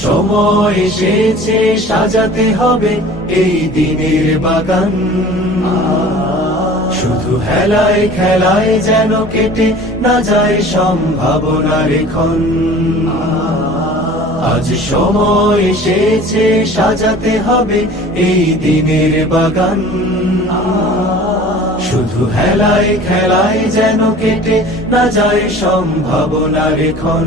সময় এসেছে সাজাতে হবে এই দিনের বাগান শুধু হেলায় খেলায় যেন কেটে না যায় সম্ভাবনা এখন আজ সময় এসেছে সাজাতে হবে এই দিনের বাগান শুধু হেলায় খেলায় যেন কেটে না যায় সম্ভাবনা এখন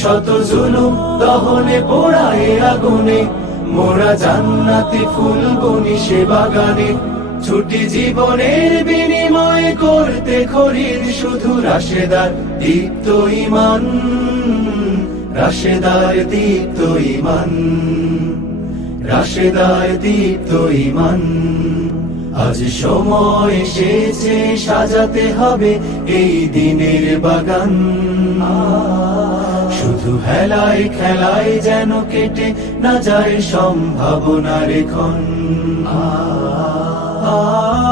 শত জুলুম দহনে পোড়ায় আগুনে মোরা জান্নাতে ফুলবনি সে বাগানে ছুটি জীবনের বিনিময় করতে খরির শুধু রাশেদার দীপ্ত ইমান রাশেদার দীপ্ত ইমান রাশেদার দীপ্ত ইমান আজ সময় এসেছে সাজাতে হবে এই দিনের বাগান শুধু হেলায় খেলায় যেন কেটে না যায় সম্ভাবনা রেখন আ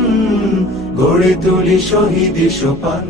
গড়ে তুলি শহীদ সোপান